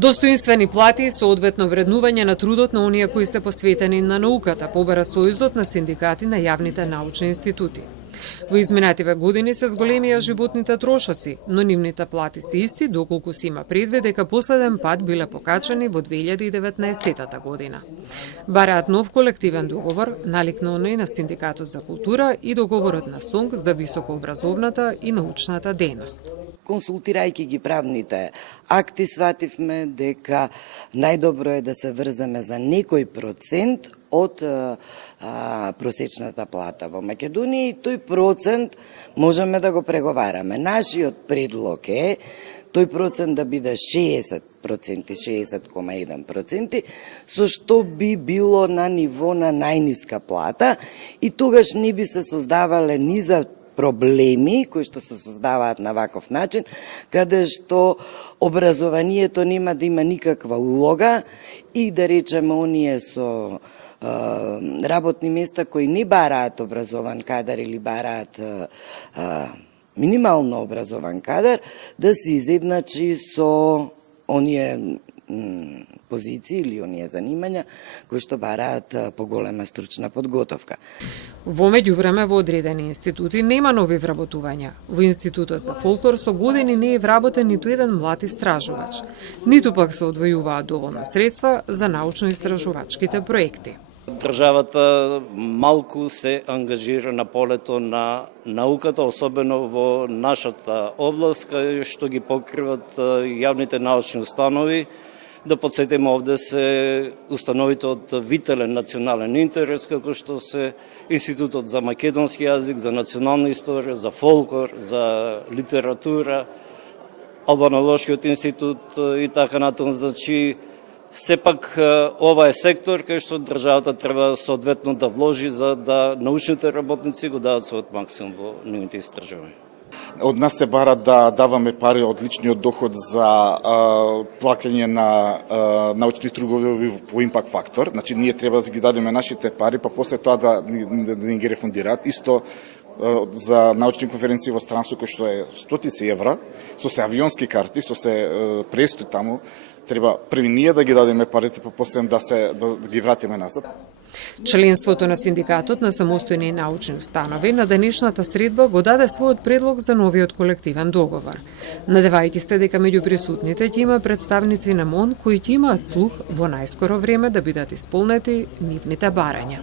Достоинствени плати и соодветно вреднување на трудот на оние кои се посветени на науката, побара Сојузот на синдикати на јавните научни институти. Во изминативе години се зголемија животните трошоци, но нивните плати се исти, доколку се има предвид дека последен пат биле покачани во 2019 година. Бараат нов колективен договор, налик на оној на Синдикатот за култура и договорот на СОНК за високообразовната и научната дејност. Консултирајќи ги правните акти, свативме дека најдобро е да се врземе за некој процент од просечната плата во Македонија и тој процент можеме да го преговараме. Нашиот предлог е тој процент да биде 60%, 60,1%, со што би било на ниво на најниска плата и тогаш не би се создавале ни за проблеми кои што се создаваат на ваков начин, каде што образованието нема да има никаква улога и да речеме оние со работни места кои не бараат образован кадар или бараат минимално образован кадар, да се изедначи со оние позиции или оние занимања кои што бараат поголема стручна подготовка. Во меѓувреме во одредени институти нема нови вработувања. Во Институтот за фолклор со години не е вработен ниту еден млад истражувач, ниту пак се одвојуваат доволно средства за научно-истражувачките проекти. Државата малку се ангажира на полето на науката, особено во нашата област, кај што ги покриват јавните научни установи. Да подсетиме, овде се установите од витален национален интерес, како што се Институтот за македонски јазик, за национална историја, за фолклор, за литература, Албанолошкиот институт и така натаму. Значи, сепак ова е сектор кај што државата треба соодветно да вложи за да научните работници го дадат својот максимум во нивните истражувања. Од нас се бара да даваме пари од личниот доход за плаќање на научни тругови по импакт фактор. Значи, ние треба да ги дадеме нашите пари, па после тоа да ни ги рефундираат. Исто за научни конференции во странство, кој што е стотици евра, со се авионски карти, со се престои таму, треба први ние да ги дадеме парите, па после да ги вратиме назад. Членството на Синдикатот на самостојни научни установи на денешната средба го даде својот предлог за новиот колективен договор, надевајќи се дека меѓу присутните ќе има представници на МОН кои ќе имаат слух во најскоро време да бидат исполнети нивните барања.